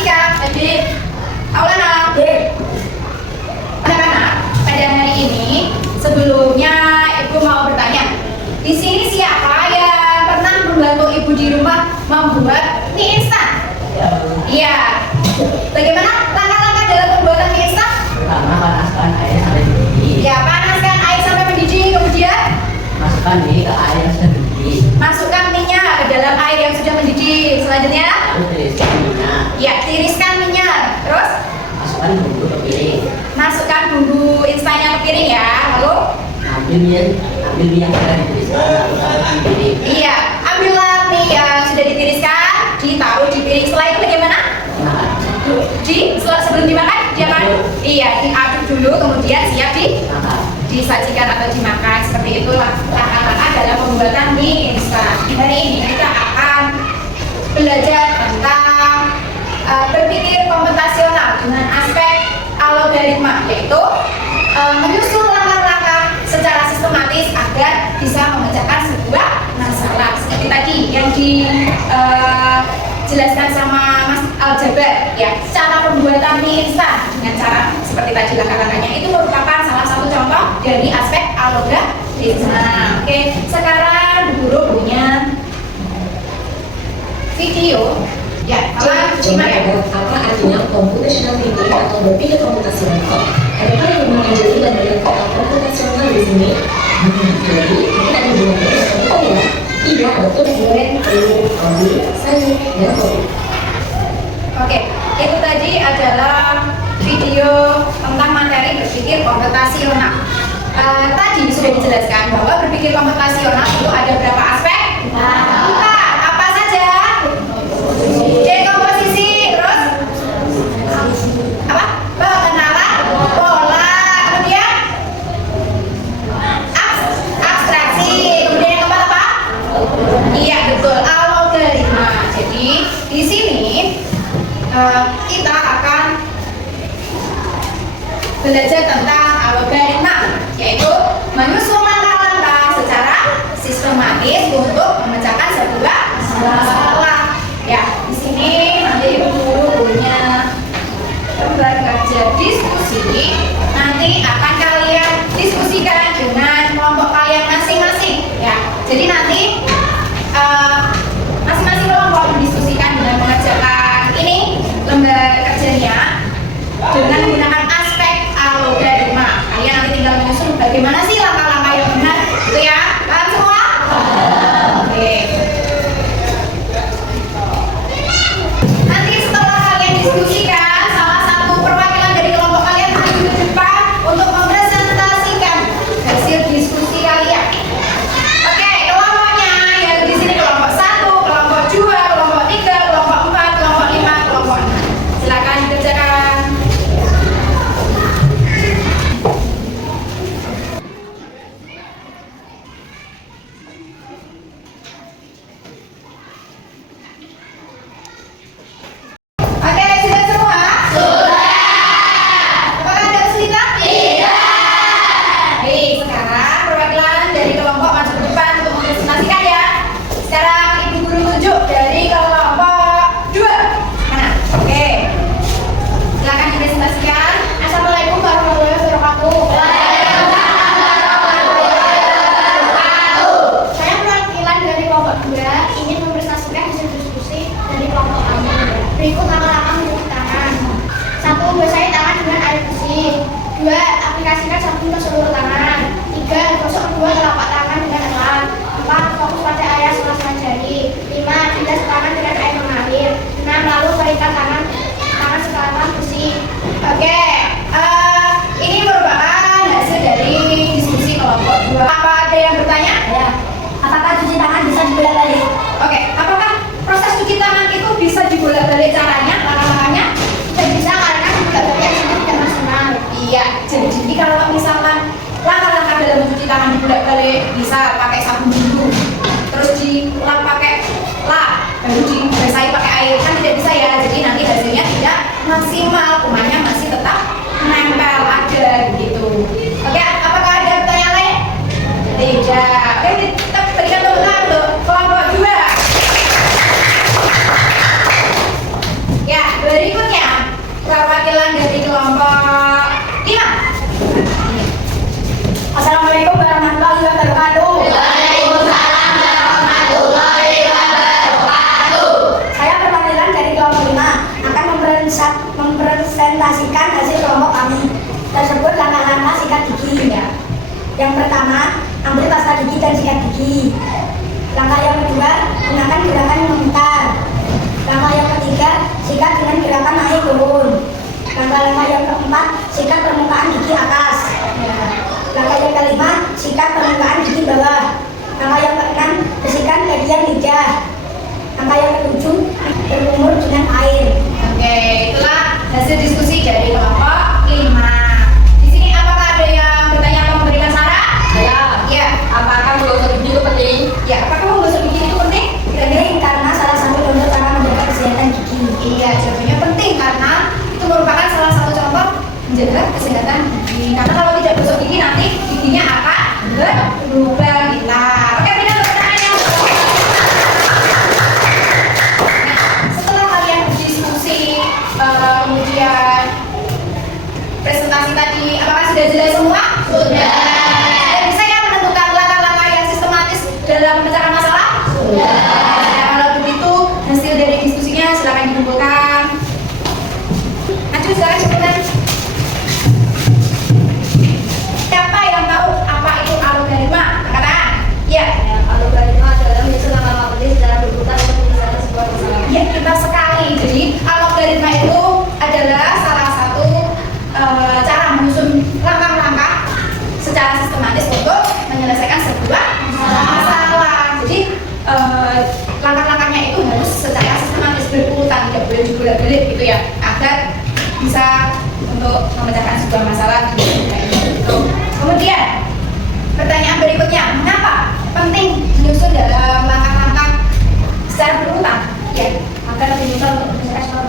Atika, jadi Aulana. Anak-anak, pada hari ini sebelumnya Ibu mau bertanya. Di sini siapa yang pernah membantu Ibu di rumah membuat mie instan? Iya. Bagaimana langkah-langkah dalam pembuatan mie instan? Pertama, panaskan air sampai mendidih. Ya, panaskan air sampai mendidih, kemudian Masukkan mie ke air yang sudah mendidih. masukkan minyak ke dalam air yang sudah mendidih. Selanjutnya, Lalu tiriskan minyak. ya, tiriskan minyak. Terus, Masukkan bumbu ke piring. masukkan bumbu instannya ke piring ya. Lalu, Ambil mie yang sudah ditiriskan lalu taruh di piring. iya, ambillah mie yang sudah ditiriskan, ditaruh di piring. Setelah itu bagaimana? Nah, Sebelum dimakan, diakan? Iya, diaduk dulu, kemudian siap makan. disajikan atau dimakan. Seperti itulah langkah-langkah dalam pembuatan mie instan. Hari ini kita akan belajar tentang berpikir komputasional dengan aspek algoritma, yaitu menyusun langkah-langkah secara sistematis agar bisa memecahkan sebuah masalah. Seperti tadi yang dijelaskan sama Mas Aljabar, ya, cara pembuatan mie instan dengan cara seperti tadi langkah-langkahnya itu merupakan salah satu contoh dari aspek algoritma. Oke, sekarang guru punya video. Ya, Coba apa artinya computational thinking atau berpikir komputasional? Adakah yang mempelajari dan melihat kata komputasional di sini? Jadi mungkin ada dua contoh ya. Tidak, betul Duren, Audi, Sani, dan Kopi. Oke, itu tadi adalah video tentang materi berpikir komputasional. Tadi sudah dijelaskan bahwa berpikir komputasional itu ada berapa aspek? Empat. Apa saja? Dekomposisi, terus apa? Pengenalan pola, kemudian abstraksi, kemudian yang keempat apa? Iya, betul, algoritma. Jadi di sini kita akan belajar tentang algoritma, yaitu menyusun langkah-langkah secara sistematis untuk memecahkan sebuah masalah. Ya, di sini nanti guru punya lembar kerja diskusi. Nanti akan kalian diskusikan dengan kelompok kalian masing-masing. Ya, jadi nanti masing-masing kelompok mendiskusikan dengan mengerjakan ini lembar kerjanya dengan menggunakan aspek algoritma. Kalian nanti tinggal menyusun bagaimana sih langkah-langkah yang benar, gitu ya? Paham semua? Oke. Nanti setelah kalian diskusikan, salah satu perwakilan dari kelompok kalian maju ke depan untuk mempresentasikan hasil diskusi kalian. Oke, kelompoknya yang di sini kelompok 1, kelompok 2, kelompok 3, kelompok 4, kelompok 5, kelompok 6. Silakan dikerjakan. Oke, sudah semua? Sudah. Apakah ada kesulitan? Tidak. Baik, sekarang perwakilan dari kelompok maju ke depan untuk mempresentasikan ya. Sekarang Ibu Guru tunjuk dari kelompok 2. Mana? Oke. Silakan dipresentasikan. Assalamualaikum warahmatullahi wabarakatuh. Saya perwakilan dari kelompok 2 ingin mempresentasikan hasil diskusi dari kelompok kami. Berikut langkah-langkah mencuci tangan. 1. Basahi tangan dengan air bersih. 2. Aplikasikan sabun ke seluruh tangan. 3. Gosok kedua telapak tangan dengan erat. 4. Fokus pada area sela-sela jari. 5. Bilas tangan dengan air mengalir. 6. Lalu keringkan tangan setelah tangan bersih. Oke. Ini merupakan hasil dari diskusi kelompok 2. Apa ada yang bertanya? Ya. Apakah cuci tangan bisa dibolak-balik? Oke. Apakah proses cuci tangan itu bisa dibolak-balik caranya, langkah-langkahnya? Tidak bisa karena bolak-balik itu tidak maksimal. Iya. Jadi kalau misalkan langkah-langkah dalam mencuci tangan dibolak-balik perwakilan dari kelompok 5. Assalamualaikum warahmatullahi wabarakatuh. Waalaikumsalam warahmatullahi wabarakatuh. Saya perwakilan dari kelompok 5 akan mempresentasikan hasil kelompok kami. Tersebut langkah-langkah sikat gigi. Yang pertama, ambil pasta gigi dan sikat gigi. Langkah yang kedua, gunakan gerakan memutar. Langkah yang ketiga, sikat dengan gerakan naik turun. Langkah yang keempat, sikat permukaan gigi atas. Langkah yang kelima, sikat permukaan gigi bawah. Langkah yang keenam, bersihkan bagian lidah. Langkah yang ketujuh, berkumur dengan air. Oke, itulah hasil diskusi dari kelompok 5. Di sini apakah ada yang bertanya atau memberikan saran? Ya. Apakah menggosok gigi itu penting? Ya, apakah menggosok gigi itu penting? Penting karena salah satu contoh cara menjaga kesehatan gigi. Iya, jawabannya penting karena itu merupakan salah satu contoh menjaga kesehatan gigi. Karena kalau tidak gosok gigi nanti giginya akan berlubang. Nah, oke, pindah ke pertanyaan yang kedua. Nah, setelah kalian berdiskusi, kemudian presentasi tadi, apakah sudah jelas semua? Sudah. Dan bisa ya menentukan langkah-langkah yang sistematis dalam memecahkan masalah? Sudah. Nah, kalau begitu hasil dari diskusinya silakan dikumpulkan. Maju silakan cepetan. Siapa yang tahu apa itu algoritma? Katakan. Ya. Algoritma adalah menyusun langkah penting secara berurutan untuk menyelesaikan sebuah masalah. Ya, kita sekali. Jadi algoritma itu adalah salah satu cara menyusun langkah-langkah secara sistematis untuk menyelesaikan sebuah masalah. Jadi langkah-langkahnya itu harus secara sistematis berurutan, tidak boleh dibolak-balik gitu ya, agar bisa untuk memecahkan sebuah masalah gitu. Kemudian pertanyaan berikutnya, mengapa penting menyusun dalam langkah-langkah secara berurutan? Ya, Agar lebih mudah untuk menyelesaikan